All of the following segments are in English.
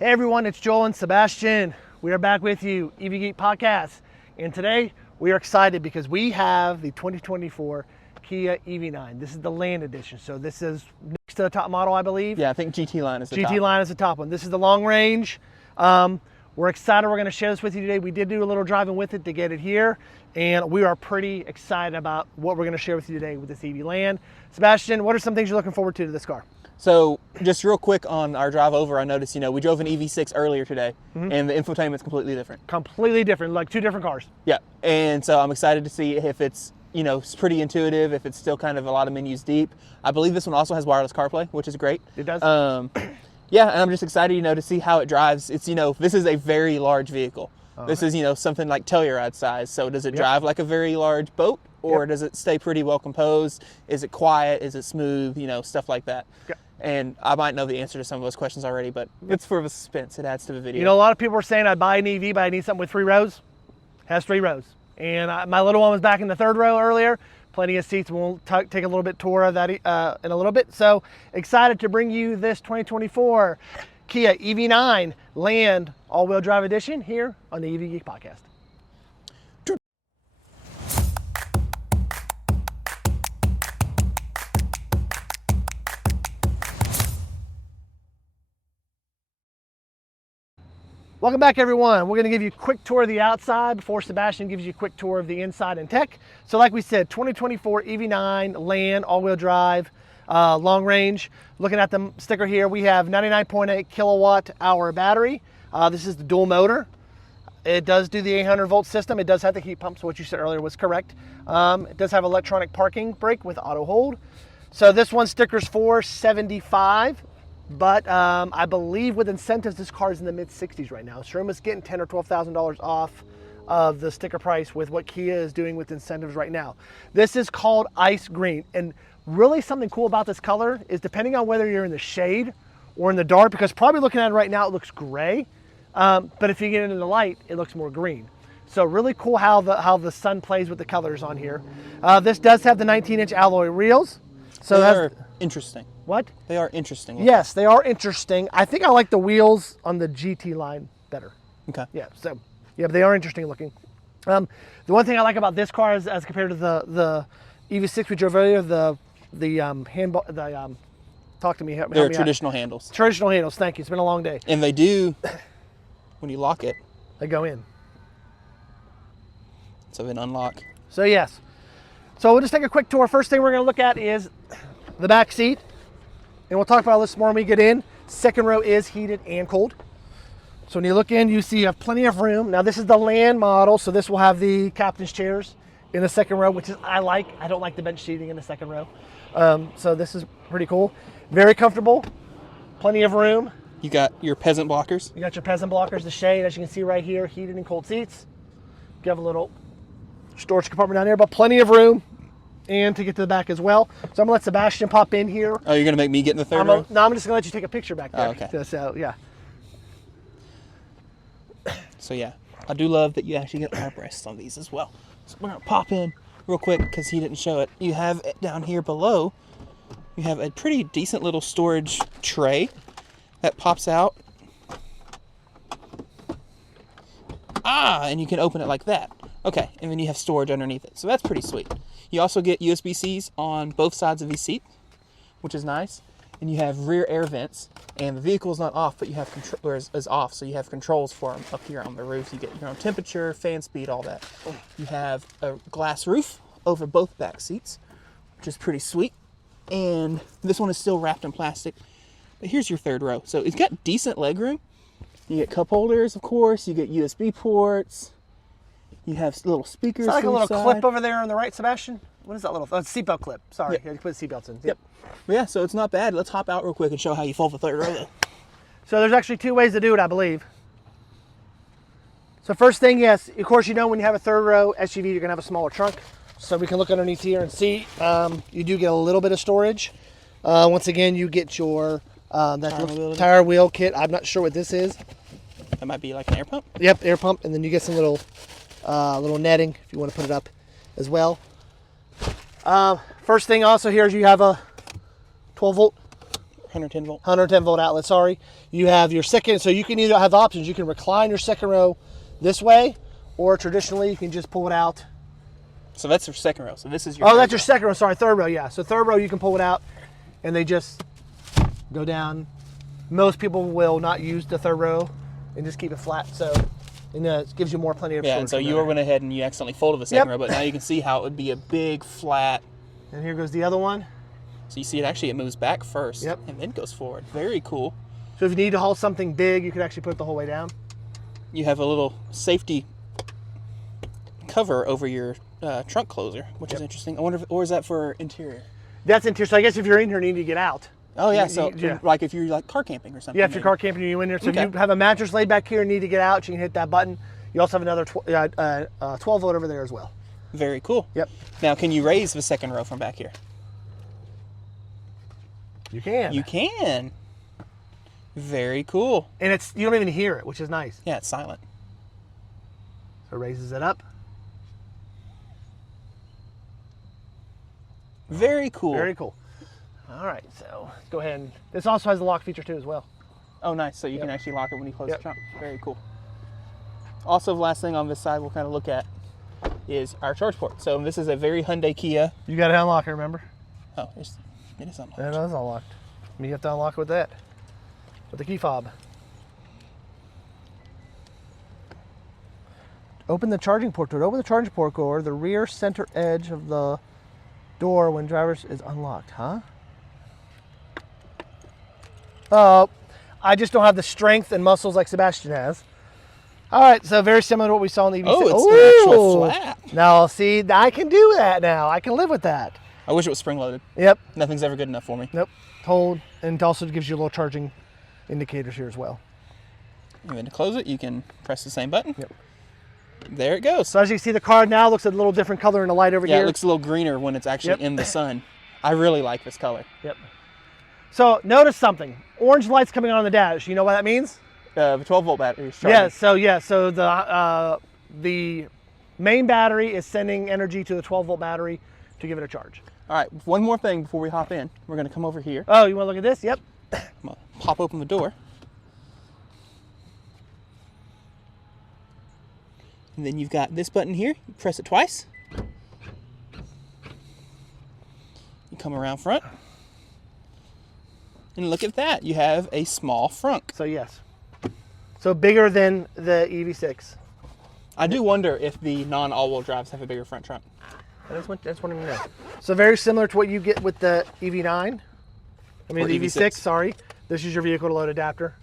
Hey everyone, it's Joel and Sebastian. We are back with you, EV Geek Podcast. And today we are excited because we have the 2024 Kia EV9. This is the Land Edition. So this is next to the top model, I believe. Yeah, I think GT line is the top. GT line is the top one. This is the long range. We're excited. We're going to share this with you today. We did do a little driving with it to get it here. And we are pretty excited about what we're going to share with you today with this EV Land. Sebastian, what are some things you're looking forward to this car? So just real quick on our drive over, I noticed, we drove an EV6 earlier today, and the infotainment's completely different. Completely different, like two different cars. Yeah, and so I'm excited to see if it's, it's pretty intuitive, if it's still kind of a lot of menus deep. I believe this one also has wireless CarPlay, which is great. It does. Yeah, and I'm just excited, to see how it drives. It's, this is a very large vehicle. This is, something like Telluride size. So does it drive like a very large boat, or does it stay pretty well composed? Is it quiet? Is it smooth? Stuff like that. Yep. And I might know the answer to some of those questions already, but it's for the suspense. It adds to the video. A lot of people are saying I'd buy an EV, but I need something with 3 rows. It has 3 rows. And my little one was back in the 3rd row earlier. Plenty of seats. We'll take a little bit tour of that in a little bit. So excited to bring you this 2024 Kia EV9 Land All-Wheel Drive Edition here on the EV Geek Podcast. Welcome back, everyone. We're going to give you a quick tour of the outside before Sebastian gives you a quick tour of the inside and tech. So like we said, 2024 EV9 Land all-wheel drive, long range. Looking at the sticker here, we have 99.8 kilowatt hour battery. This is the dual motor. It does do the 800 volt system. It does have the heat pump, so what you said earlier was correct. It does have electronic parking brake with auto hold. So this one sticker's $475. But I believe with incentives, this car is in the mid-60s right now. Showroom is getting $10,000 or $12,000 off of the sticker price with what Kia is doing with incentives right now. This is called ice green. And really something cool about this color is depending on whether you're in the shade or in the dark, because probably looking at it right now, it looks gray. But if you get into the light, it looks more green. So really cool how the sun plays with the colors on here. This does have the 19-inch alloy wheels. So they're interesting. What? They are interesting looking. Yes, they are interesting. I think I like the wheels on the GT line better. Okay. Yeah, so yeah, they are interesting looking. The one thing I like about this car is, as compared to the EV6 we drove earlier, talk to me. They're traditional handles. Traditional handles, thank you. It's been a long day. And they do, when you lock it, they go in. So then unlock. So yes. So we'll just take a quick tour. First thing we're going to look at is the back seat. And we'll talk about this more when we get in. Second row is heated and cooled. So when you look in, you see you have plenty of room. Now this is the Land model, so this will have the captain's chairs in the second row, which is I like. I don't like the bench seating in the second row. So this is pretty cool. Very comfortable. Plenty of room. You got your peasant blockers. You got your peasant blockers, the shade, as you can see right here, heated and cold seats. You have a little storage compartment down there, but plenty of room. And to get to the back as well. So I'm gonna let Sebastian pop in here. Oh, you're gonna make me get in the third row? No, I'm just gonna let you take a picture back there. Oh, okay. So yeah. So yeah, I do love that you actually get armrests on these as well. So we're gonna pop in real quick because he didn't show it. You have it down here below, you have a pretty decent little storage tray that pops out. And you can open it like that. Okay, and then you have storage underneath it. So that's pretty sweet. You also get USB-Cs on both sides of the seat, which is nice. And you have rear air vents, and the vehicle is not off, but you have is off, so you have controls for them up here on the roof. You get your own temperature, fan speed, all that. You have a glass roof over both back seats, which is pretty sweet. And this one is still wrapped in plastic. But here's your third row. So it's got decent legroom. You get cup holders, of course. You get USB ports. You have little speakers. Is that like a little side. clip over there on the right, Sebastian? What is that little? Oh, seatbelt clip. Sorry, Yep. you put seatbelts in. Yep. Yeah, so it's not bad. Let's hop out real quick and show how you fold the third row. So there's actually 2 ways to do it, I believe. So first thing, yes, of course, when you have a third row SUV, you're gonna have a smaller trunk. So we can look underneath here and see. You do get a little bit of storage. Once again, you get your tire wheel kit. I'm not sure what this is. That might be like an air pump. Yep, air pump, and then you get some little netting if you want to put it up as well. First thing also here is you have a 12 volt 110 volt. 110 volt outlet, sorry. You have your second, so you can either have options. You can recline your second row this way, or traditionally you can just pull it out. So that's your second row. So this is your Oh, third that's your row. second row, sorry, third row, yeah. So third row you can pull it out and they just go down. Most people will not use the third row and just keep it flat, so it gives you plenty of storage. Yeah, and so you went ahead and you accidentally folded the second row, but now you can see how it would be a big flat. And here goes the other one. So you see it moves back first and then goes forward. Very cool. So if you need to haul something big, you can actually put it the whole way down. You have a little safety cover over your trunk closer, which is interesting. I wonder or is that for interior? That's interior. So I guess if you're in here and you need to get out. Oh yeah, so like if you're like car camping or something. Yeah, if you're car camping and you're in there. So if you have a mattress laid back here and need to get out, you can hit that button. You also have another 12 volt over there as well. Very cool. Yep. Now, can you raise the second row from back here? You can. You can. Very cool. And you don't even hear it, which is nice. Yeah, it's silent. So it raises it up. Very cool. Very cool. All right, so let's go ahead and this also has the lock feature too as well. Oh, nice. So you can actually lock it when you close the trunk. Very cool. Also, the last thing on this side we'll kind of look at is our charge port. So this is a very Hyundai Kia. You got to unlock it, remember? Oh, it is unlocked. It is unlocked. I mean, you have to unlock it with that, with the key fob. Open the charging port door. Open the charging port door. The rear center edge of the door when driver's is unlocked, huh? I just don't have the strength and muscles like Sebastian has. All right, so very similar to what we saw in the EV6. Oh, it's an actual flap. Now, see, I can do that now. I can live with that. I wish it was spring-loaded. Yep. Nothing's ever good enough for me. Nope. Hold, and it also gives you little charging indicators here as well. And then to close it, you can press the same button. Yep. There it goes. So as you can see, the car now looks a little different color in the light over here. Yeah, it looks a little greener when it's actually in the sun. I really like this color. Yep. So notice something. Orange lights coming on the dash. You know what that means? The 12-volt battery is So charging. so the main battery is sending energy to the 12-volt battery to give it a charge. All right, one more thing before we hop in. We're going to come over here. Oh, you want to look at this? Yep. I'm going to pop open the door. And then you've got this button here. You press it twice. You come around front. And look at that. You have a small frunk. So yes. So bigger than the EV6. I do wonder if the non-all-wheel drives have a bigger front trunk. That's what I know. So very similar to what you get with the EV9. I mean, Or the EV6, sorry. This is your vehicle to load adapter.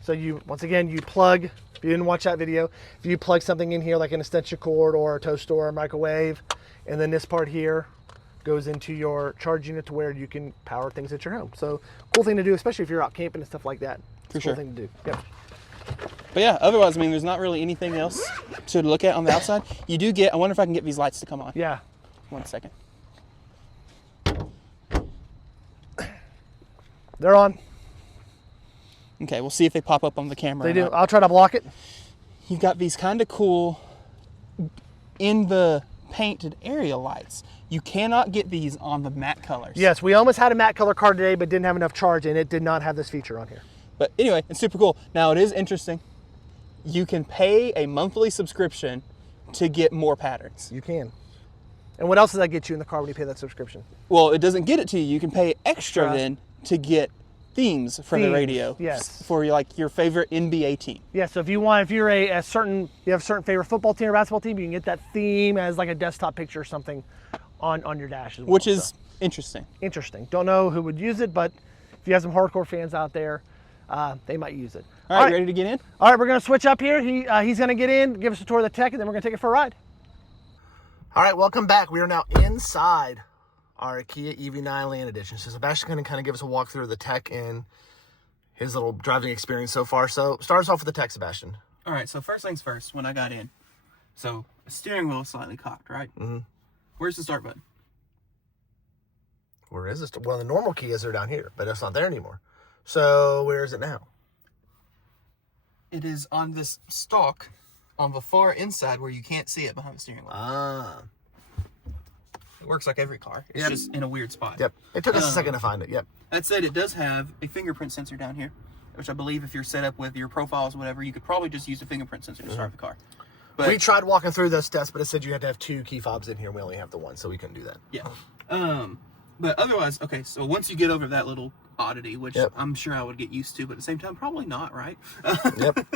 So once again, you plug, if you didn't watch that video, if you plug something in here like an extension cord or a toaster or a microwave, and then this part here goes into your charge unit to where you can power things at your home. So cool thing to do, especially if you're out camping and stuff like that. For sure. Cool thing to do. Yep. But yeah, otherwise, I mean, there's not really anything else to look at on the outside. You do get, I wonder if I can get these lights to come on. Yeah. 1 second. They're on. Okay, we'll see if they pop up on the camera. They do. I'll try to block it. You've got these kind of cool in the painted area lights. You cannot get these on the matte colors. Yes, we almost had a matte color car today, but didn't have enough charge, and it did not have this feature on here. But anyway, it's super cool. Now, it is interesting. You can pay a monthly subscription to get more patterns. You can. And what else does that get you in the car when you pay that subscription? Well, it doesn't get it to you. You can pay extra then to get themes for the radio. Yes. For like your favorite NBA team. Yeah, so if you have a certain favorite football team or basketball team, you can get that theme as like a desktop picture or something on your dash as well. Which is interesting. Interesting. Don't know who would use it, but if you have some hardcore fans out there, they might use it. All right, ready to get in? All right, we're going to switch up here. He's going to get in, give us a tour of the tech, and then we're going to take it for a ride. All right, welcome back. We are now inside our Kia EV9 Land Edition. So Sebastian's going to kind of give us a walkthrough of the tech and his little driving experience so far. So start us off with the tech, Sebastian. All right, so first things first, when I got in, so the steering wheel is slightly cocked, right? Mm-hmm. Where's the start button? Where is this? Well, the normal Kias are down here, but it's not there anymore. So where is it now? It is on this stalk on the far inside where you can't see it behind the steering wheel. Ah. It works like every car. It's Yep. just in a weird spot. Yep. It took us a second to find it. Yep. That said, it does have a fingerprint sensor down here, which I believe if you're set up with your profiles or whatever, you could probably just use a fingerprint sensor to start the car. But We tried walking through those steps, but it said you had to have 2 key fobs in here. We only have the one, so we couldn't do that. yeah. But otherwise, okay, so once you get over that little oddity, which Yep. I'm sure I would get used to, but at the same time, probably not, right? Yep.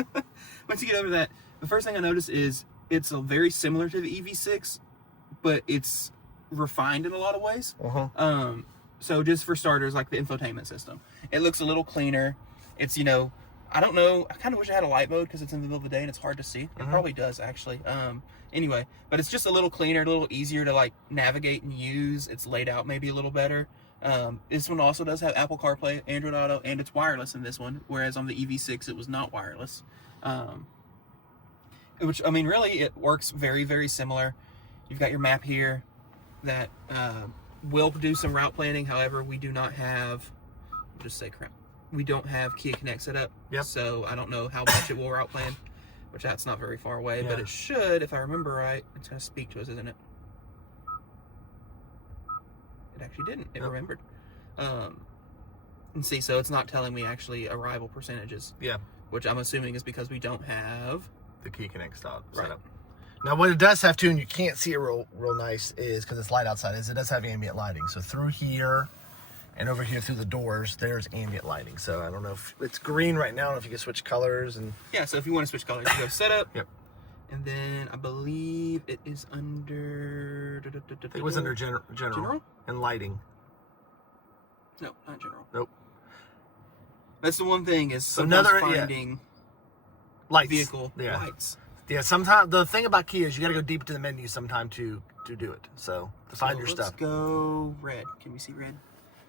Once you get over that, the first thing I noticed is it's very similar to the EV6, but it's refined in a lot of ways. So just for starters, like the infotainment system, it looks a little cleaner. It's, you know, I don't know, I kind of wish I had a light mode because it's in the middle of the day and it's hard to see. It probably does actually. Anyway, but it's just a little cleaner, a little easier to like navigate and use. It's laid out maybe a little better. This one also does have Apple CarPlay, Android Auto, and it's wireless in this one, whereas on the EV6 it was not wireless. Which, I mean, really it works very, very similar. You've got your map here that will do some route planning. However, we do not have, I'll just say crap. We don't have Kia Connect set up, so I don't know how much it will route plan, which that's not very far away, but it should, if I remember right. It's going to speak to us, isn't it? It actually didn't. It remembered. And see, so it's not telling me actually arrival percentages. Yeah. Which I'm assuming is because we don't have The Key Connect stop setup. Now, what it does have too, and you can't see it real nice, is because it's light outside, is it does have ambient lighting. So through here and over here through the doors, there's ambient lighting. So I don't know if it's green right now. I don't know if you can switch colors and. Yeah. So if you want to switch colors, you go setup. Yep. And then I believe it is under. It was under general and lighting. No, not general. Nope. That's the one thing is Another finding lights. vehicle lights. Yeah, sometimes the thing about Kia is you got to go deep into the menu sometime to do it. So to find your stuff. Let's go red. Can we see red?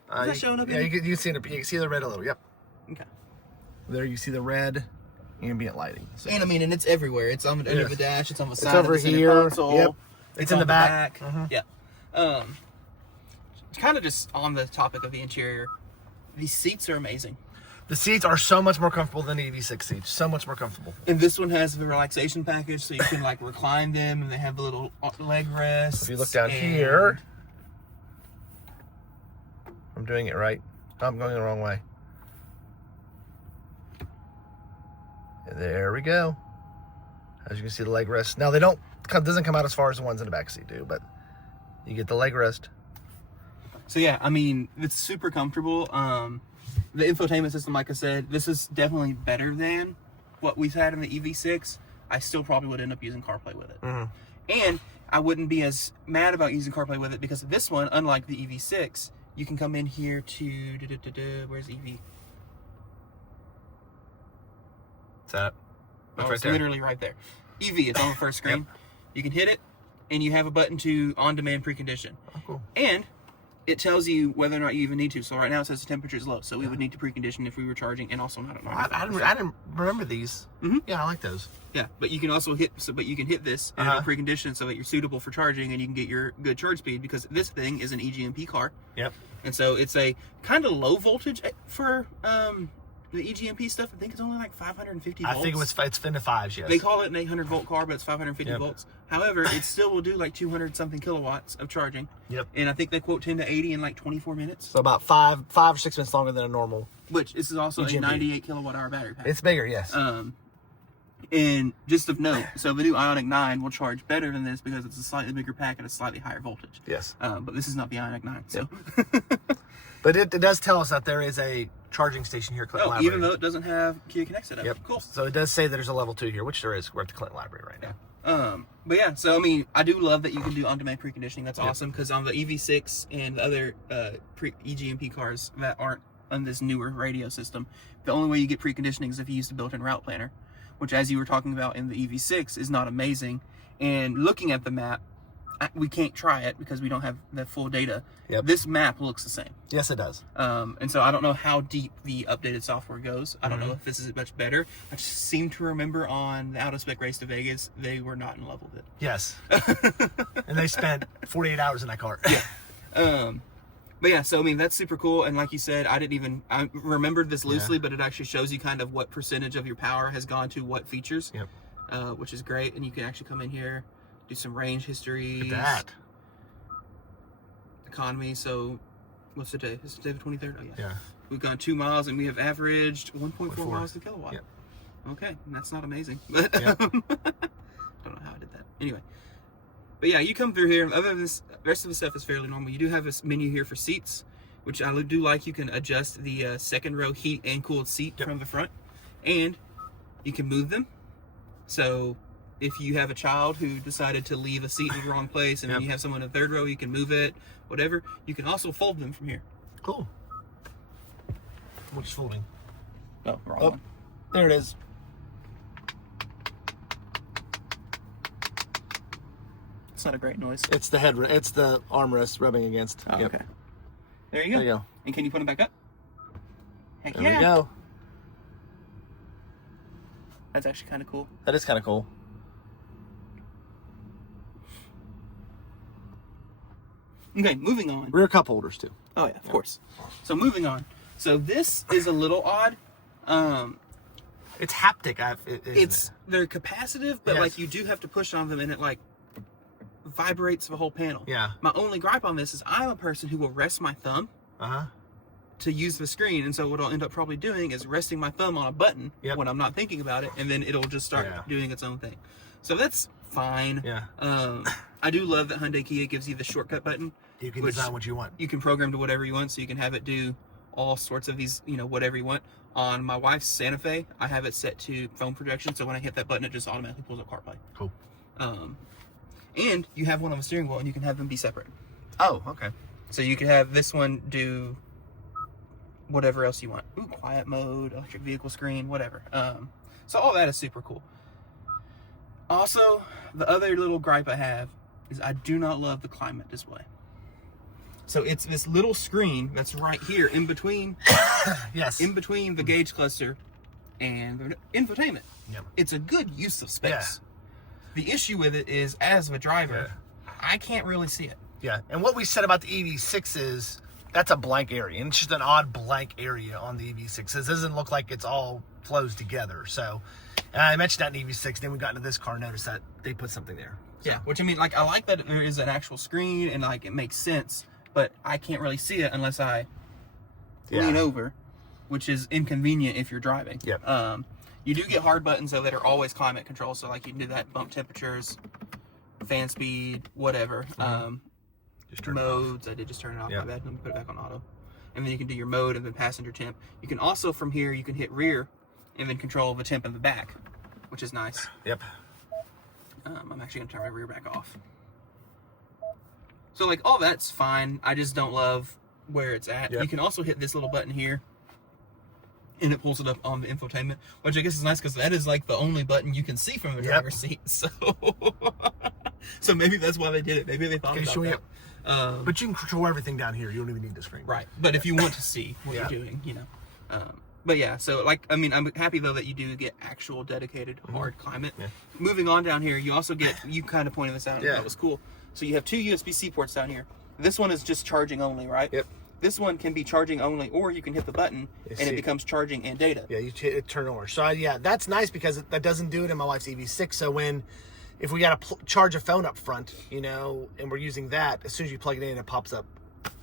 Is that showing up? Yeah, you can see it. You can see the red a little. Yep. Okay. There you see the red ambient lighting. So. And I mean, and it's everywhere. It's on the under the dash. It's on the side over of the center here. console. Yep. It's in the back. Yeah. Kind of just on the topic of the interior, these seats are amazing. The seats are so much more comfortable than the EV6 seats. So much more comfortable. And this one has the relaxation package, so you can like recline them, and they have the little leg rests. If you look down here, I'm doing it right. Oh, I'm going the wrong way. And there we go. As you can see, the leg rest. Now they doesn't come out as far as the ones in the back seat do, but you get the leg rest. So yeah, I mean, it's super comfortable. The infotainment system, like I said, this is definitely better than what we've had in the EV6. I still probably would end up using CarPlay with it. And I wouldn't be as mad about using CarPlay with it because this one, unlike the EV6, you can come in here to, where's EV? Is that Oh, it's literally right there. EV, it's on the first screen. You can hit it, and you have a button to on-demand precondition. Oh, cool. And it tells you whether or not you even need to. So right now it says the temperature is low, so we would need to precondition if we were charging, and also not at 95%. I didn't remember these. Yeah, I like those. Yeah, but you can also hit this and it'll precondition so that you're suitable for charging and you can get your good charge speed, because this thing is an EGMP car. Yep. And so it's a kind of low voltage for the EGMP stuff. I think it's only like 550 volts. I think it's in the 5s, yes. They call it an 800 volt car, but it's 550 volts. However, it still will do like 200 something kilowatts of charging. Yep. And I think they quote 10 to 80 in like 24 minutes. So about 5 or 6 minutes longer than a normal. Which this is also EGMP. a 98 kilowatt hour battery pack. It's bigger, yes. And just of note, so the new Ioniq 9 will charge better than this because it's a slightly bigger pack at a slightly higher voltage. Yes. But this is not the Ioniq 9, so. But it does tell us that there is a charging station here at Clinton Library. Even though it doesn't have Kia Connect set up. Yep. Cool. So it does say that there's a level 2 here, which there is. We're at the Clinton Library right now. But yeah, so I mean, I do love that you can do on-demand preconditioning. That's awesome, because on the EV6 and the other EGMP cars that aren't on this newer radio system, the only way you get preconditioning is if you use the built-in route planner, which, as you were talking about in the EV6, is not amazing. And looking at the map, we can't try it because we don't have the full data. Yep. This map looks the same. Yes, it does. And so I don't know how deep the updated software goes. I don't know if this is much better. I just seem to remember on the out-of-spec race to Vegas, they were not in love with it. Yes. And they spent 48 hours in that car. Yeah. But yeah, so I mean, that's super cool. And like you said, I remembered this loosely, but it actually shows you kind of what percentage of your power has gone to what features, which is great. And you can actually come in here, do some range history. Look at that. economy. So what's the day? Is it the 23rd? Oh, yeah. Yeah. We've gone 2 miles and we have averaged 1.4 0.4. miles per kilowatt. Yep. Okay, that's not amazing, but Yep. don't know how I did that. Anyway, but yeah, you come through here. Other than this, the rest of the stuff is fairly normal. You do have a menu here for seats, which I do like. You can adjust the second row heat and cooled seat from the front, and you can move them. So if you have a child who decided to leave a seat in the wrong place, and then you have someone in the third row, you can move it, whatever. You can also fold them from here. Cool. What's folding? Oh, wrong one. There it is. It's not a great noise. It's the head. It's the armrest rubbing against. Oh, okay. There you go. There you go. And can you put them back up? Heck There yeah. we go. That's actually kind of cool. That is kind of cool. Okay, moving on. Rear cup holders too. Oh yeah, of course. So moving on. So this is a little odd. It's haptic. They're capacitive, but like you do have to push on them, and it like vibrates the whole panel. Yeah. My only gripe on this is I'm a person who will rest my thumb to use the screen, and so what I'll end up probably doing is resting my thumb on a button when I'm not thinking about it, and then it'll just start doing its own thing. So that's fine. Yeah. I do love that Hyundai Kia gives you the shortcut button. You can design what you want. You can program to whatever you want, so you can have it do all sorts of these, whatever you want. On my wife's Santa Fe, I have it set to phone projection, so when I hit that button, it just automatically pulls up CarPlay. Cool. And you have one on the steering wheel, and you can have them be separate. Oh, okay. So you can have this one do whatever else you want. Ooh, quiet mode, electric vehicle screen, whatever. So all that is super cool. Also, the other little gripe I have is I do not love the climate display. So it's this little screen that's right here in between, in between the gauge cluster and the infotainment. Yep. It's a good use of space. The issue with it is, as a driver, I can't really see it. Yeah, and what we said about the EV6 is that's a blank area, and it's just an odd blank area on the EV6. It doesn't look like it's all flows together. So, and I mentioned that in EV6. Then we got into this car, noticed that they put something there. So. Yeah, which I mean, like I like that there is an actual screen and like it makes sense, but I can't really see it unless I lean over, which is inconvenient if you're driving. Yep. You do get hard buttons though that are always climate control, so like you can do that, bump temperatures, fan speed, whatever. Just turn modes. I did just turn it off. My bad. Let me put it back on auto. And then you can do your mode and then passenger temp. You can also from here you can hit rear, and then control the temp in the back, which is nice. Yep. I'm actually gonna turn my rear back off. So like all that's fine. I just don't love where it's at. Yep. You can also hit this little button here, and it pulls it up on the infotainment, which I guess is nice because that is like the only button you can see from the driver's seat. So, so maybe that's why they did it. Maybe they thought about that. But you can control everything down here. You don't even need the screen. Right. But if you want to see what you're doing, but yeah, so like, I mean, I'm happy though that you do get actual dedicated hard climate. Yeah. Moving on down here, you also get, you kind of pointed this out, and that was cool. So you have two USB-C ports down here. This one is just charging only, right? Yep. This one can be charging only, or you can hit the button and it becomes charging and data. Yeah, you hit it, turn orange. So yeah, that's nice because that doesn't do it in my wife's EV6. So if we got to charge a phone up front, and we're using that, as soon as you plug it in, it pops up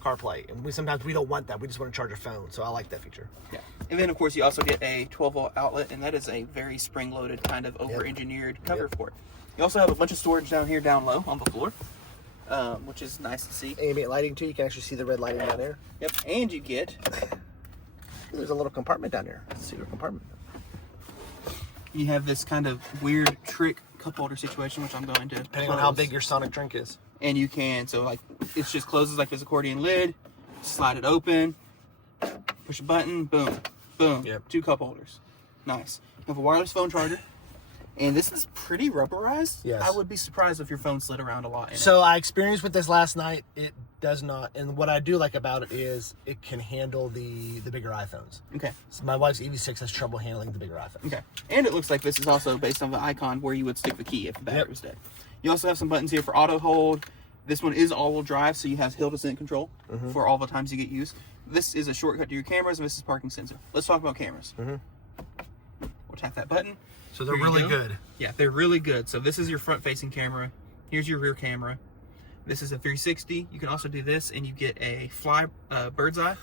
CarPlay. And sometimes we don't want that. We just want to charge a phone. So I like that feature. Yeah. And then of course you also get a 12-volt outlet, and that is a very spring-loaded kind of over-engineered cover for it. You also have a bunch of storage down here, down low on the floor, which is nice to see. Ambient lighting too. You can actually see the red lighting down there. Yep. And you get, there's a little compartment down there. Secret compartment. You have this kind of weird trick cup holder situation, which I'm going to depending on how big your Sonic drink is. And you can, so like it just closes like this accordion lid, slide it open, push a button, boom, boom. Yep. 2 cup holders. Nice. You have a wireless phone charger, and this is pretty rubberized. Yes. I would be surprised if your phone slid around a lot. So I experienced with this last night. It does not, and what I do like about it is it can handle the bigger iPhones. Okay. So my wife's EV6 has trouble handling the bigger iPhones. Okay. And it looks like this is also based on the icon where you would stick the key if the battery was dead. You also have some buttons here for auto hold. This one is all-wheel drive, so you have hill descent control for all the times you get used. This is a shortcut to your cameras, and this is parking sensor. Let's talk about cameras. We'll tap that button. So they're really good. Yeah, they're really good. So this is your front-facing camera. Here's your rear camera. This is a 360. You can also do this, and you get a bird's eye,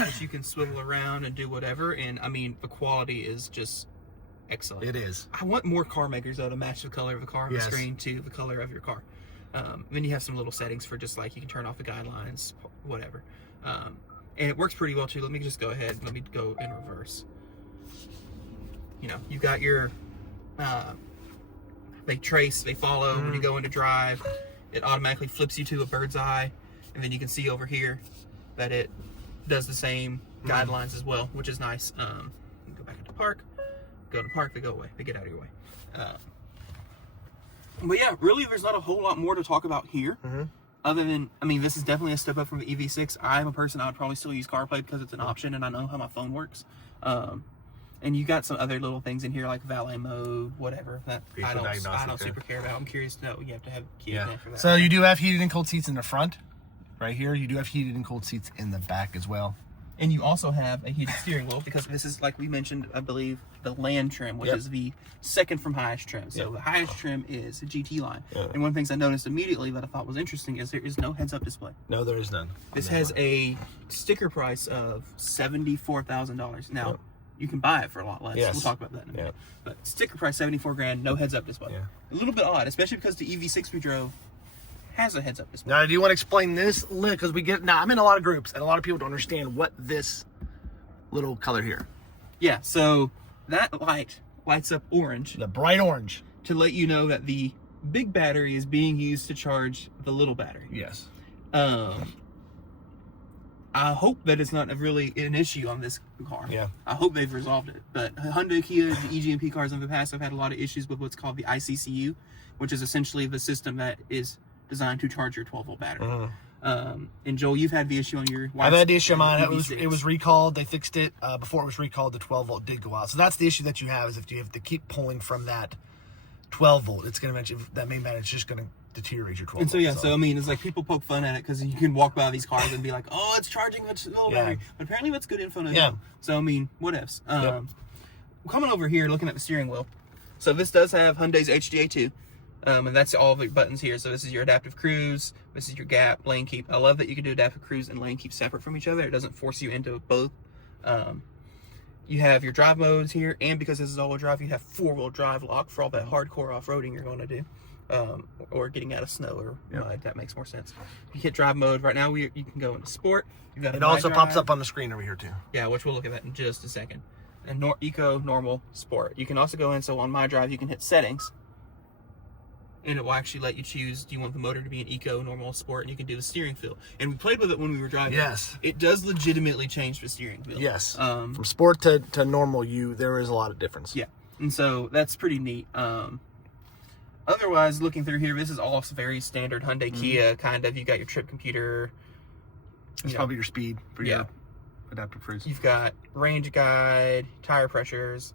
which you can swivel around and do whatever. And I mean, the quality is just excellent. It is. I want more car makers though to match the color of the car on the screen to the color of your car. Then you have some little settings for just like you can turn off the guidelines, whatever. And it works pretty well too. Let me just go ahead. Let me go in reverse. You know, you got your. They trace, they follow. When you go into drive, it automatically flips you to a bird's eye, and then you can see over here that it does the same guidelines as well, which is nice. Go back into park, go to park, they go away, they get out of your way. But yeah, really, there's not a whole lot more to talk about here, other than, I mean, this is definitely a step up from the EV6. I'm a person, I would probably still use CarPlay because it's an option, and I know how my phone works. And you got some other little things in here like valet mode, whatever. That I don't super care about. I'm curious to know. You have to have Kia for that. So you do have heated and cold seats in the front, right here. You do have heated and cold seats in the back as well. And you also have a heated steering wheel because this is, like we mentioned, I believe, the land trim, which is the second from highest trim. So the highest trim is the GT line. And one of the things I noticed immediately that I thought was interesting is there is no heads-up display. No, there is none. This has a sticker price of $74,000. Now. You can buy it for a lot less. We'll talk about that in a minute. But sticker price $74,000, no heads-up display. A little bit odd, especially because the EV6 we drove has a heads-up display. Now, do you want to explain this? Because I'm in a lot of groups, and a lot of people don't understand what this little color here. Yeah, so that light lights up orange. The bright orange. To let you know that the big battery is being used to charge the little battery. Yes. I hope that it's not really an issue on this car. I hope they've resolved it. But Hyundai, Kia, the EGMP cars in the past have had a lot of issues with what's called the ICCU, which is essentially the system that is designed to charge your 12-volt battery. And Joel, you've had the issue on your... I've had the issue on mine. It was recalled. They fixed it. Before it was recalled, the 12-volt did go out. So that's the issue that you have, is if you have to keep pulling from that 12-volt, it's going to eventually, that main battery is just going to deteriorate your 12 and so I mean, it's like people poke fun at it because you can walk by these cars and be like, oh, it's charging the little battery, but apparently that's good info to know. So I mean, what ifs. Coming over here looking at the steering wheel, so this does have Hyundai's HDA2, and that's all the buttons here. So this is your adaptive cruise, this is your gap, lane keep. I love that you can do adaptive cruise and lane keep separate from each other. It doesn't force you into both. You have your drive modes here, and because this is all-wheel drive, you have 4-wheel drive lock for all that hardcore off-roading you're going to do. Or getting out of snow or mud. That makes more sense. You hit drive mode right now. You can go into sport. It also pops up on the screen over here too. Yeah, which we'll look at that in just a second. And eco, normal, sport. You can also go in. So on my drive, you can hit settings, and it will actually let you choose. Do you want the motor to be an eco, normal, sport? And you can do the steering feel. And we played with it when we were driving. Yes, it does legitimately change the steering wheel. Yes, from sport to normal, there is a lot of difference. Yeah, and so that's pretty neat. Otherwise, looking through here, this is all very standard Hyundai Kia kind of. You got your trip computer. It's probably your speed for your adaptive cruise. You've got range guide, tire pressures,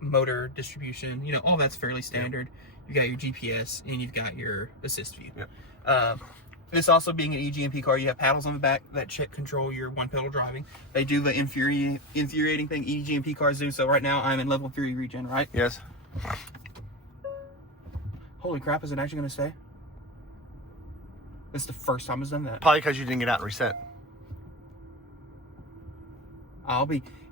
motor distribution. You know, all that's fairly standard. You've got your GPS, and you've got your assist view. This also being an EGMP car, you have paddles on the back that control your one-pedal driving. They do the infuriating thing EGMP cars do. So right now, I'm in level 3 regen, right? Yes. Holy crap, is it actually going to stay? This is the first time it's done that. Probably because you didn't get out and reset.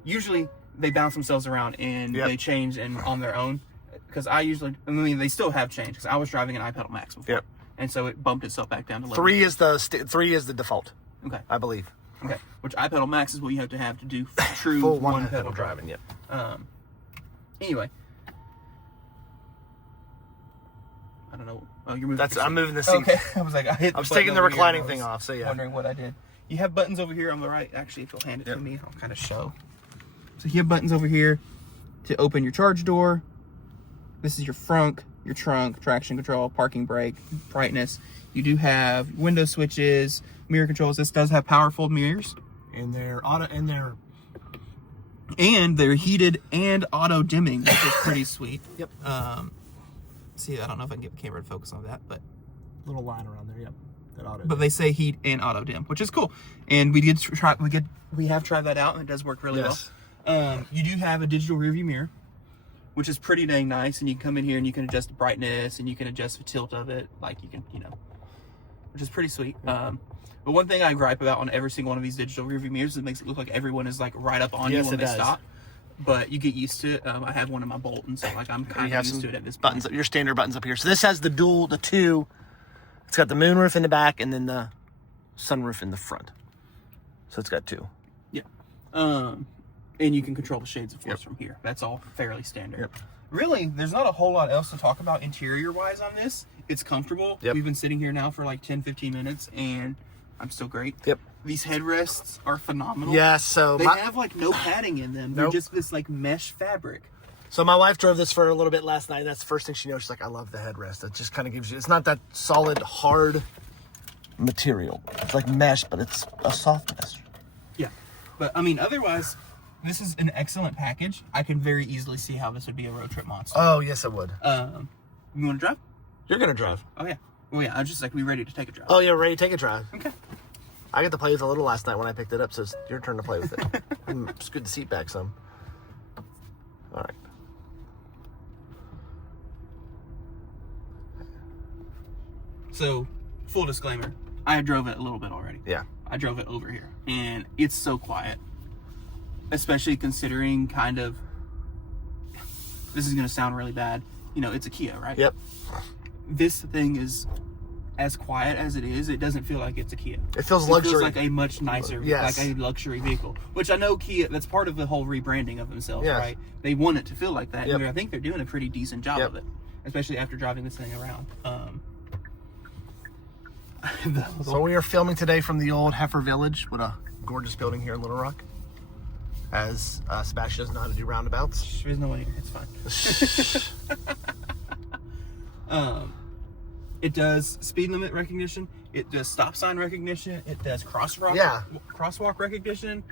Usually they bounce themselves around and they change on their own. Because they still have changed. Because I was driving an iPedal Max before. And so it bumped itself back down to level 3 is the default. Okay. I believe. Okay. Which iPedal Max is what you have to do true full one pedal driving. Anyway. I don't know. Oh, you're moving. I'm moving the seat. Okay. I was like, I was taking the reclining thing off. So wondering what I did. You have buttons over here on the right. Actually, if you'll hand it to me, I'll kind of show. So you have buttons over here to open your charge door. This is your frunk, your trunk, traction control, parking brake, brightness. You do have window switches, mirror controls. This does have power fold mirrors. And they're heated and auto dimming, which is pretty sweet. See, I don't know if I can get the camera to focus on that, but little line around there. But they say heat and auto dim, which is cool. And we have tried that out, and it does work really well. You do have a digital rearview mirror. which is pretty dang nice. And you can come in here and you can adjust the brightness and you can adjust the tilt of it. Like you can, which is pretty sweet. But one thing I gripe about on every single one of these digital rearview mirrors is it makes it look like everyone is like right up on you when they stop. But you get used to it. I have one in my Bolton, so like I'm kind of used to it at this point. Buttons, your standard buttons up here. So this has the two. It's got the moonroof in the back and then the sunroof in the front. So it's got two. Yeah. And you can control the shades of force from here. That's all fairly standard. Yep. Really, there's not a whole lot else to talk about interior-wise on this. It's comfortable. Yep. We've been sitting here now for like 10, 15 minutes, and I'm still great. Yep. These headrests are phenomenal. Yeah, so... They have like no padding in them. They're just this like mesh fabric. So my wife drove this for a little bit last night. That's the first thing she knows. She's like, I love the headrest. It just kind of gives you... It's not that solid, hard material. It's like mesh, but it's a soft mesh. Yeah. But, I mean, otherwise... This is an excellent package. I can very easily see how this would be a road trip monster. Oh, yes, it would. You want to drive? You're going to drive. Oh, yeah. Well, yeah, I was just like, we ready to take a drive. Oh, yeah, ready to take a drive. Okay. I got to play with it a little last night when I picked it up, so it's your turn to play with it. Scoot the seat back some. All right. So, full disclaimer, I drove it a little bit already. Yeah. I drove it over here, and it's so quiet. Especially considering kind of, this is going to sound really bad, it's a Kia, right? Yep. This thing is as quiet as it is. It doesn't feel like it's a Kia. It feels luxury. It feels like a much nicer, yes. like a luxury vehicle. Which I know Kia, that's part of the whole rebranding of themselves, yes. right? They want it to feel like that. Yep. And I think they're doing a pretty decent job of it. Especially after driving this thing around. So we are filming today from the old Heifer Village. What a gorgeous building here in Little Rock. As Sebastian doesn't know how to do roundabouts. There's no way. It's fine. It does speed limit recognition. It does stop sign recognition. It does crosswalk recognition.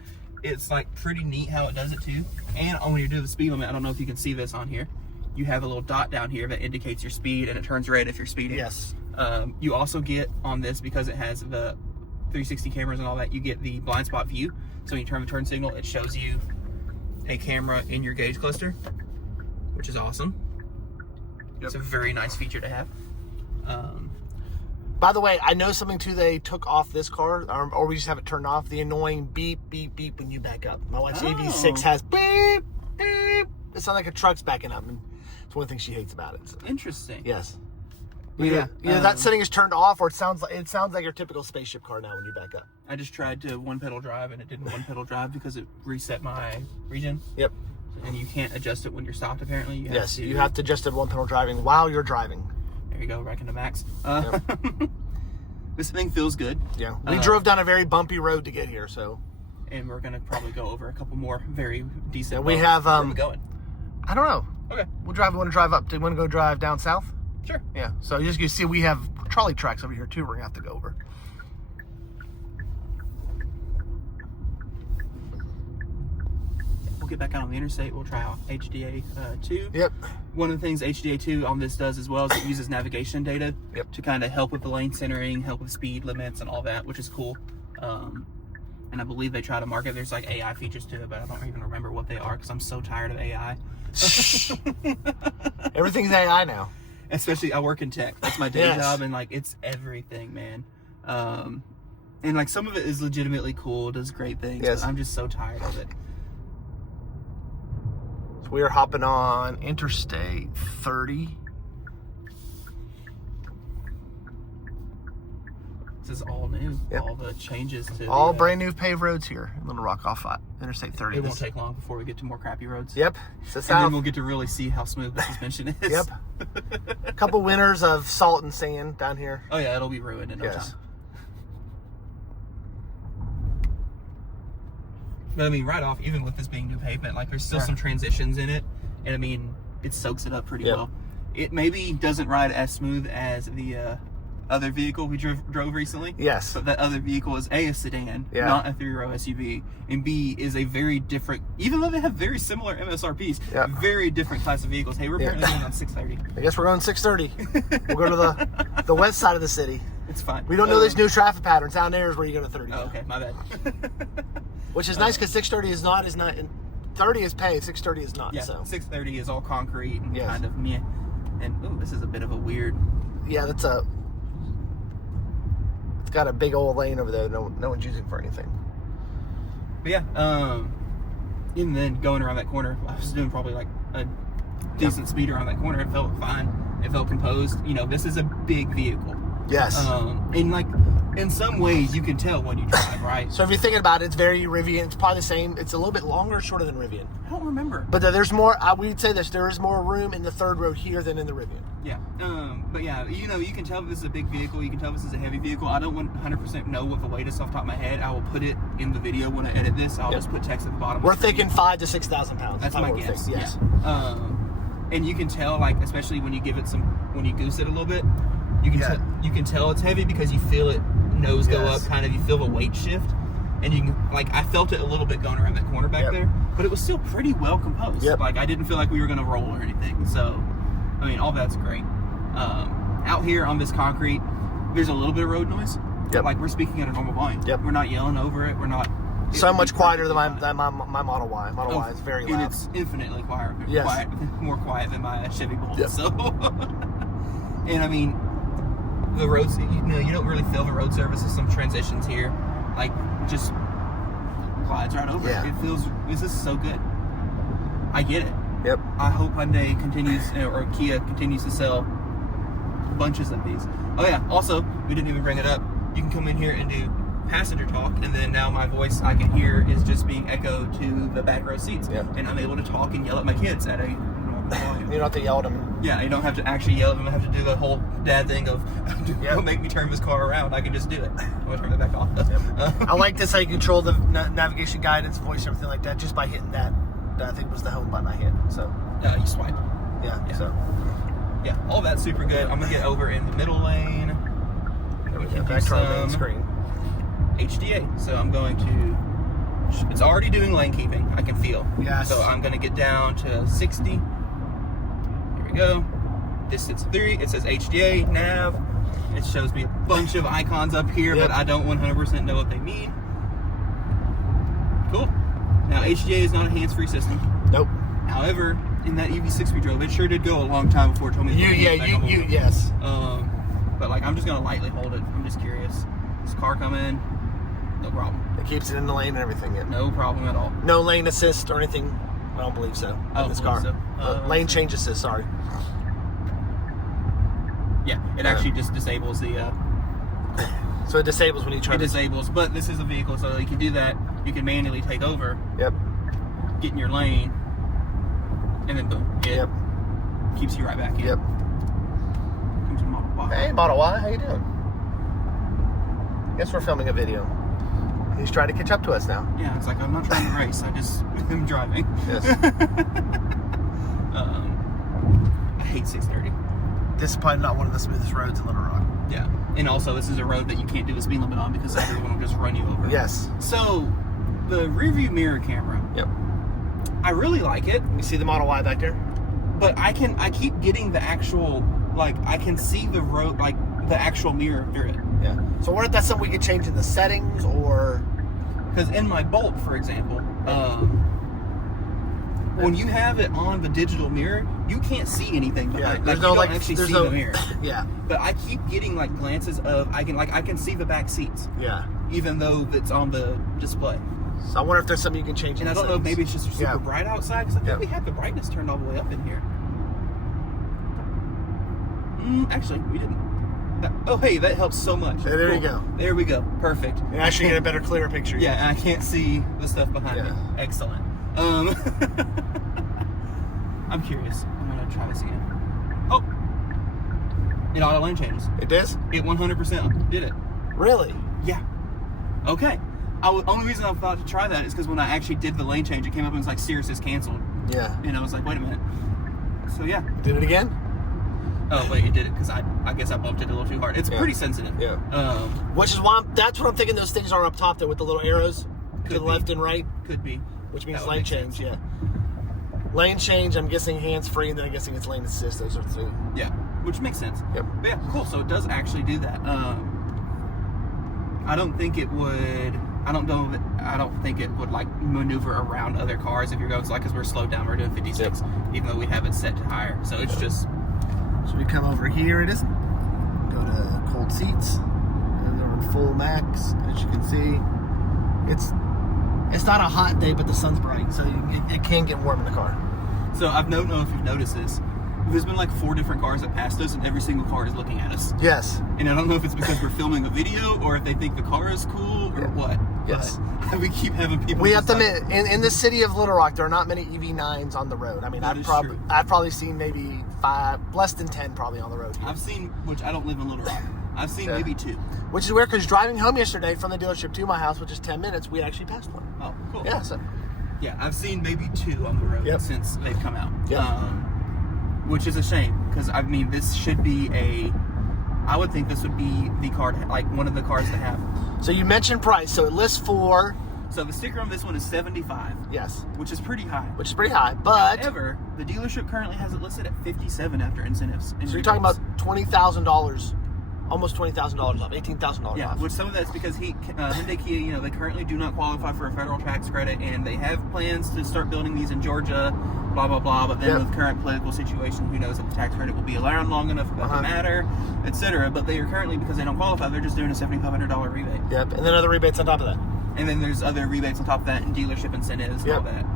It's like pretty neat how it does it too. And when you do the speed limit, I don't know if you can see this on here. You have a little dot down here that indicates your speed, and it turns red if you're speeding. Yes. You also get on this, because it has the 360 cameras and all that, you get the blind spot view. So when you turn the turn signal, it shows you a camera in your gauge cluster, which is awesome. Yep. It's a very nice feature to have. By the way, I know something too they took off this car, or we just have it turned off, the annoying beep, beep, beep when you back up. My wife's EV6 has beep, beep. It sounds like a truck's backing up, and it's one thing she hates about it. So. Interesting. Yes. Yeah. Either that setting is turned off, or it sounds like your typical spaceship car now when you back up. I just tried to one pedal drive, and it didn't one pedal drive because it reset my regen. Yep. And you can't adjust it when you're stopped, apparently. You have to adjust it one pedal driving while you're driving. There you go, back into max. Yep. This thing feels good. Yeah. We drove down a very bumpy road to get here, so. And we're gonna probably go over a couple more very decent. Yeah, we have. Where are we going? I don't know. Okay. Want to drive up? Do you want to go drive down south? Sure. Yeah. So you can see we have trolley tracks over here too. We're gonna have to go over. We'll get back out on the interstate. We'll try out HDA 2. Yep. One of the things HDA 2 on this does as well is it uses navigation data to kind of help with the lane centering, help with speed limits and all that, which is cool. And I believe they try to market. There's like AI features to it, but I don't even remember what they are because I'm so tired of AI. Everything's AI now. Especially, I work in tech. That's my day job, and like it's everything, man. And like some of it is legitimately cool, does great things. But I'm just so tired of it. So we are hopping on Interstate 30. This is all new. Yep. All the changes to all brand new paved roads here in Little Rock off Interstate 30. It won't take long before we get to more crappy roads. Yep. And then we'll get to really see how smooth the suspension is. Yep. A couple winters of salt and sand down here. Oh yeah, it'll be ruined in no time. But I mean, right off, even with this being new pavement, like there's still some transitions in it, and I mean, it soaks it up pretty well. It maybe doesn't ride as smooth as the other vehicle we drove recently. Yes. But that other vehicle is A, a sedan, not a 3-row SUV, and B, is a very different, even though they have very similar MSRPs, very different class of vehicles. Hey, we're apparently going on 630. I guess we're going 630. We'll go to the west side of the city. It's fine. We don't know these new traffic patterns. Down there is where you go to 30. Oh, okay, my bad. Which is nice because 630 is not 30 is paved, 630 is not. Yeah, so 630 is all concrete and Yes. kind of meh. And ooh, this is a bit of a weird. yeah, it's got a big old lane over there. No one's using for anything. But yeah, and then going around that corner, I was doing probably like a decent speed around that corner. It felt fine. It felt composed. You know, this is a big vehicle. Yes. And like in some ways you can tell when you drive, right? So if you're thinking about it, it's very Rivian. It's probably the same. It's a little bit longer, shorter than Rivian. I don't remember. But there's more. We'd say this. There is more room in the third row here than in the Rivian. Yeah. But yeah, you know, you can tell this is a big vehicle. You can tell this is a heavy vehicle. I don't 100% know what the weight is off the top of my head. I will put it in the video when I edit this. I'll just put text at the bottom. We're thinking 5,000 to 6,000 pounds. That's my guess. Yes. Yeah. And you can tell, like, especially when you give it when you goose it a little bit, you can tell it's heavy because you feel it nose go up, kind of. You feel the weight shift, and you can, like, I felt it a little bit going around that corner back there, but it was still pretty well composed. Like, I didn't feel like we were gonna roll or anything. So, I mean, all that's great. Out here on this concrete, there's a little bit of road noise. Like, we're speaking at a normal volume. We're not yelling over it. We're not. So much quieter than my Model Y. Model Y is very loud. And it's infinitely quiet, more quiet than my Chevy Bolt. So, and I mean, the roads, you know, you don't really feel the road surface. Some transitions here, like, just glides right over it. It feels, this is so good. I get it. I hope Hyundai continues, or Kia continues to sell bunches of these. Oh yeah, also, we didn't even bring it up. You can come in here and do passenger talk, and then now my voice I can hear is just being echoed to the back row seats, and I'm able to talk and yell at my kids at a normal volume. You don't have to yell at them. Yeah, you don't have to actually yell at them. I have to do the whole dad thing of don't make me turn this car around. I can just do it. I'm gonna turn it back off. I like this, how you control the navigation guidance, voice, and everything like that, just by hitting that I think was the home button I hit. So you swipe. So yeah, all that's super good. I'm gonna get over in the middle lane. We can back do to our main some screen. HDA. So I'm going to. It's already doing lane keeping. I can feel. Yes. So I'm gonna get down to 60. Here we go. Distance 3. It says HDA nav. It shows me a bunch of icons up here, but I don't 100% know what they mean. Cool. Now HDA is not a hands-free system. Nope. However, in that EV6 we drove, it sure did go a long time before it told me. Yes. But like, I'm just gonna lightly hold it. I'm just curious. This car come in, no problem. It keeps it in the lane and everything. No problem at all. No lane assist or anything. I don't believe so. In this car. So. Lane change assist. Sorry. Yeah, it actually just disables the. So it disables when you try. It disables, but this is a vehicle, so you can do that. You can manually take over. Get in your lane, and then boom. It keeps you right back in. Comes to Model Y. Hey, Model Y, how you doing? Guess we're filming a video. He's trying to catch up to us now. Yeah, it's like, I'm not trying to race. I just am driving. Yes. I hate 630. This is probably not one of the smoothest roads in Little Rock. Yeah, and also this is a road that you can't do a speed limit on because everyone will just run you over. Yes. So, the rear view mirror camera. I really like it. You see the Model Y back there? But I keep getting the actual, like, I can see the road, like, the actual mirror through it. Yeah. So what if that's something we could change in the settings, or? Because in my Bolt, for example, when you have it on the digital mirror, you can't see anything behind. Like, you don't actually see the mirror. But I keep getting like glances of I can see the back seats. Even though it's on the display. So I wonder if there's something you can change. And I don't know, maybe it's just super bright outside, because I think we had the brightness turned all the way up in here. Actually, we didn't. Oh, hey, that helps so much. There you go. There we go. Perfect. You actually get a better, clearer picture. Yeah, and I can't see the stuff behind me. Excellent. I'm curious. I'm going to try this again. Oh! It auto lane changes. It does? It 100% did it. Really? Yeah. Okay. Only reason I thought to try that is because when I actually did the lane change, it came up and was like, Cirrus is canceled. Yeah. And I was like, wait a minute. So, yeah. Did it again? Oh, wait, it did it because I guess I bumped it a little too hard. It's pretty sensitive. Yeah. Which is why that's what I'm thinking. Those things are up top there with the little arrows to the left and right. Could be. Which means lane change. Yeah. Lane change. I'm guessing hands free, and then I'm guessing it's lane assist. Those are the two. Yeah. Which makes sense. Yep. But yeah, cool. So it does actually do that. I don't think it would. I don't think it would like maneuver around other cars if you're going, like, because we're slowed down, we're doing 56, even though we have it set to higher. So it's just. So we come over here, it is. Go to cold seats, and they're on full max, as you can see. It's not a hot day, but the sun's bright, so it can get warm in the car. So I don't know if you've noticed this. There's been like 4 different cars that passed us, and every single car is looking at us. Yes. And I don't know if it's because we're filming a video or if they think the car is cool or what. Yes. But we keep having people. We have to admit, in the city of Little Rock, there are not many EV9s on the road. I mean, I've probably seen maybe 5, less than 10 probably on the road here. I've seen, which I don't live in Little Rock. I've seen maybe 2. Which is weird, because driving home yesterday from the dealership to my house, which is 10 minutes, we actually passed one. Oh, cool. Yeah. So. Yeah, I've seen maybe 2 on the road since they've come out. Yep. Which is a shame, because I mean, this should be I would think this would be the car, like one of the cars to have. So you mentioned price. So it lists for. So the sticker on this one is $75. Yes. Which is pretty high. But. However, the dealership currently has it listed at $57 after incentives. So you're talking about $20,000. Almost $20,000 off, $18,000 yeah, off. Which some of that's because Hyundai Kia, they currently do not qualify for a federal tax credit, and they have plans to start building these in Georgia, blah, blah, blah. But then with current political situation, who knows if the tax credit will be around long enough for that to matter, etc. But they are currently, because they don't qualify, they're just doing a $7,500 rebate. Yep, and then other rebates on top of that. And then there's other rebates on top of that, and dealership incentives and all that.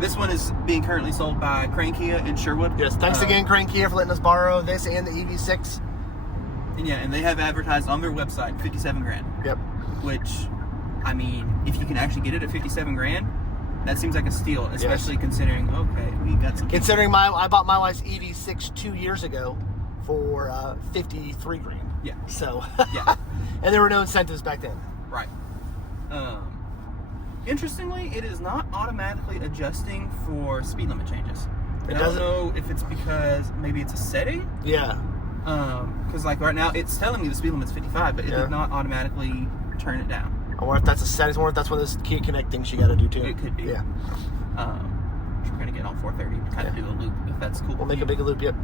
This one is being currently sold by Crane Kia in Sherwood. Yes, thanks again, Crane Kia, for letting us borrow this and the EV6. And they have advertised on their website $57,000. Yep. Which, I mean, if you can actually get it at $57,000, that seems like a steal, especially considering we got some. Considering I bought my wife's EV6 2 years ago for $53,000. Yeah. So. Yeah. And there were no incentives back then. Right. Interestingly, it is not automatically adjusting for speed limit changes. I don't know if it's because maybe it's a setting. Yeah. Because like right now it's telling me the speed limit's 55, but it did not automatically turn it down. I wonder if that's a setting. I wonder if that's one of those Kia Connect things you got to do too. It could be. Yeah. We're gonna get on 430 to kind of do a loop if that's cool. We'll make a big loop. Yep.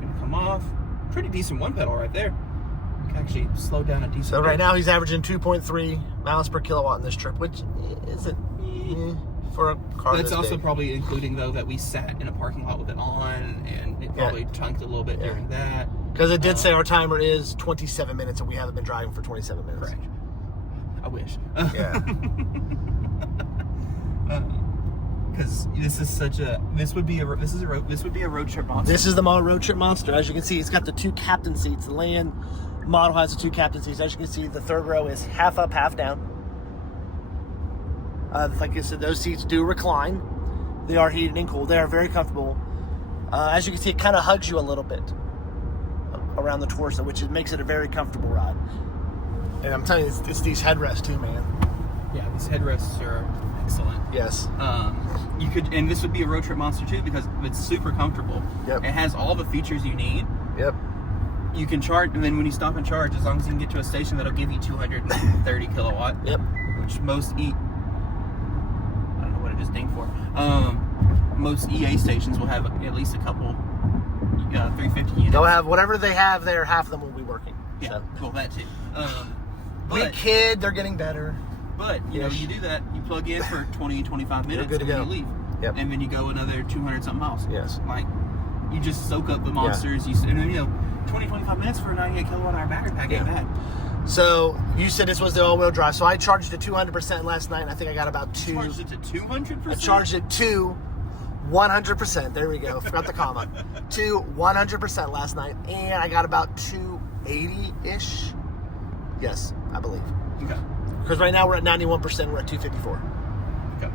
Gonna come off. Pretty decent one pedal right there. We can actually slow down a decent. So right now he's averaging 2.3 miles per kilowatt in this trip, which isn't for a car. That's also big. Probably including though that we sat in a parking lot with it on, and it probably chunked a little bit during that. Because it did say our timer is 27 minutes, and we haven't been driving for 27 minutes. Correct. I wish. Yeah. Because this would be a road trip monster. This is the model road trip monster. As you can see, it's got the 2 captain seats. The Land model has the 2 captain seats. As you can see, the third row is half up, half down. Like I said, those seats do recline. They are heated and cooled. They are very comfortable. As you can see, it kind of hugs you a little bit around the torso, which makes it a very comfortable ride. And I'm telling you, it's these headrests too, man. Yeah, these headrests are excellent. Yes. You could, and this would be a road trip monster too because it's super comfortable. Yep. It has all the features you need. Yep. You can charge, and then when you stop and charge, as long as you can get to a station that'll give you 230 kilowatt. Yep. Which most I don't know what it just dinged for. Most EA stations will have at least a couple 350 units. They'll have whatever they have there. Half of them will be working. Yeah, so. Cool, that too. We kid, they're getting better. But, you do that, you plug in for 20, 25 minutes, good to and then go. you leave. Yep. And then you go another 200-something miles. Yes. Like, you just soak up the monsters. Yeah. And then, 20, 25 minutes for a 98 kilowatt-hour battery pack ain't bad. So, you said this was the all-wheel drive. So, I charged it to 200% last night, and I think I got about 2. You charged it to 200%? I charged it to 100%. There we go. Forgot the comma. To 100% last night, and I got about 280-ish. Yes, I believe. Okay. Because right now we're at 91%, we're at 254. Okay.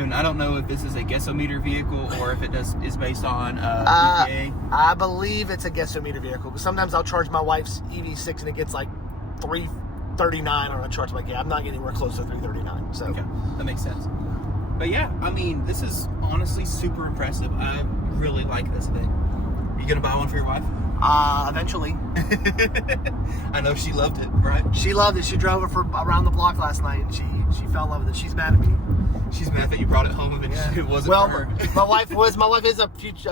And I don't know if this is a guessometer vehicle or if it is based on EPA. I believe it's a guessometer vehicle. Because sometimes I'll charge my wife's EV6 and it gets like 339 on a charge. I'm like, I'm not getting anywhere close to 339. So. Okay, that makes sense. But yeah, I mean, this is honestly super impressive. I really like this thing. You gonna buy one for your wife? Eventually. I know she loved it, right? She loved it. She drove it for around the block last night, and she fell in love with it. She's mad at me. She's mad that you brought it home and it wasn't for her. my wife is a future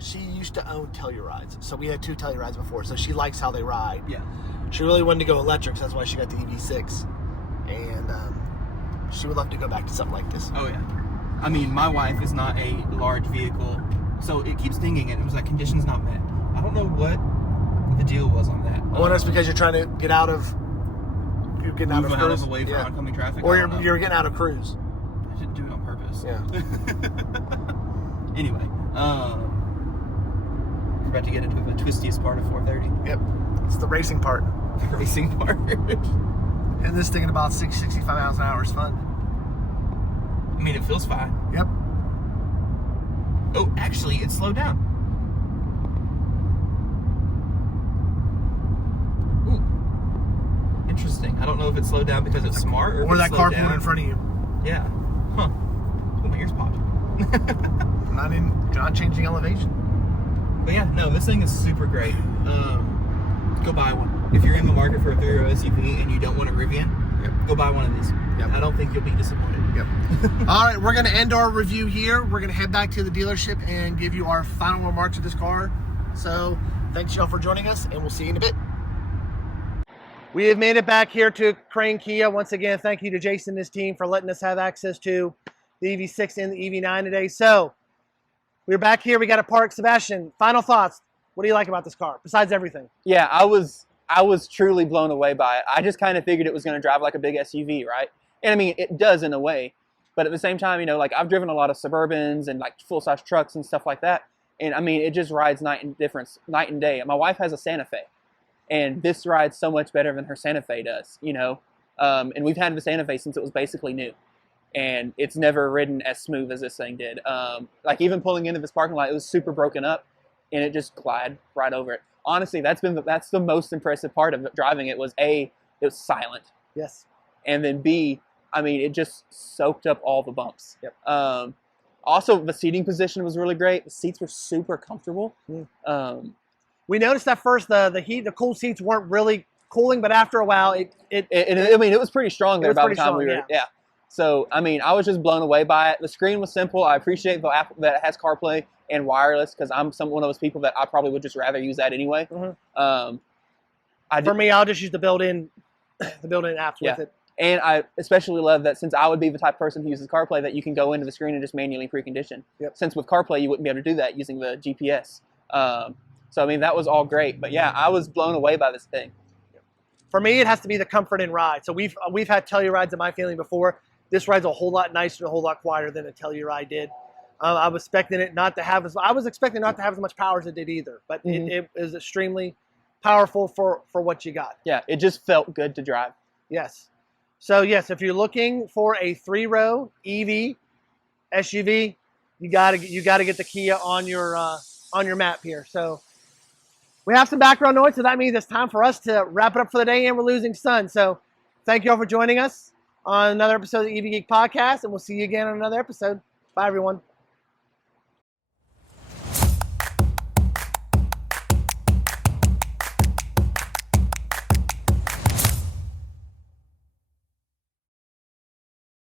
she used to own Tellurides. So we had 2 Tellurides before. So she likes how they ride. Yeah. She really wanted to go electric. So that's why she got the EV6. And she would love to go back to something like this. Oh, yeah. I mean, my wife is not a large vehicle, so it keeps dinging it. It was like, conditions not met. I don't know what the deal was on that. Well, that's because you're trying to get out of... You're getting out of Moving cruise. away from oncoming traffic. Or you're getting out of cruise. I didn't do it on purpose. Yeah. Anyway, we're about to get into the twistiest part of 430. Yep. It's the racing part. The racing part. And this thing at about 65 miles an hour is fun. I mean, it feels fine. Yep. Oh, actually, it slowed down. Ooh. Interesting. I don't know if it slowed down because it's smart or if that car pulled in front of you. Yeah. Huh. Oh, my ears popped. Not changing elevation. But yeah, no, this thing is super great. Go buy one. If you're in the market for a 3-row SUV and you don't want a Rivian, go buy one of these. Yep. I don't think you'll be disappointed. Yep. All right, we're going to end our review here. We're going to head back to the dealership and give you our final remarks of this car. So thanks y'all for joining us, and we'll see you in a bit. We have made it back here to Crane Kia. Once again, thank you to Jason and his team for letting us have access to the EV6 and the EV9 today. So we're back here. We got to park. Sebastian, final thoughts. What do you like about this car, besides everything? Yeah, I was truly blown away by it. I just kind of figured it was going to drive like a big SUV, right? And I mean, it does in a way. But at the same time, you know, like I've driven a lot of Suburbans and like full-size trucks and stuff like that. And I mean, it just rides night and day. My wife has a Santa Fe. And this rides so much better than her Santa Fe does, you know. And we've had the Santa Fe since it was basically new. And it's never ridden as smooth as this thing did. Like even pulling into this parking lot, it was super broken up. And it just glided right over it. Honestly, that's the most impressive part of driving it was A, it was silent. Yes. And then B, I mean, it just soaked up all the bumps. Yep. Also, the seating position was really great. The seats were super comfortable. We noticed at first the cool seats weren't really cooling, but after a while, I mean, it was pretty strong there by the time we were, yeah. So, I mean, I was just blown away by it. The screen was simple. I appreciate that it has CarPlay and wireless because I'm one of those people that I probably would just rather use that anyway. For me, I'll just use the built-in apps with it. And I especially love that since I would be the type of person who uses CarPlay, that you can go into the screen and just manually precondition. Yep. Since with CarPlay, you wouldn't be able to do that using the GPS. So, I mean, that was all great. But, yeah, I was blown away by this thing. For me, it has to be the comfort in ride. So we've had Tellurides in my family before. This ride's a whole lot nicer and a whole lot quieter than a Telluride did. I was expecting it not to have as much power as it did either. But it is extremely powerful for what you got. Yeah, it just felt good to drive. Yes. So, yes, if you're looking for a 3-row EV SUV, you gotta get the Kia on your map here. So we have some background noise, so that means it's time for us to wrap it up for the day, and we're losing sun. So thank you all for joining us on another episode of the EV Geek Podcast, and we'll see you again on another episode. Bye, everyone.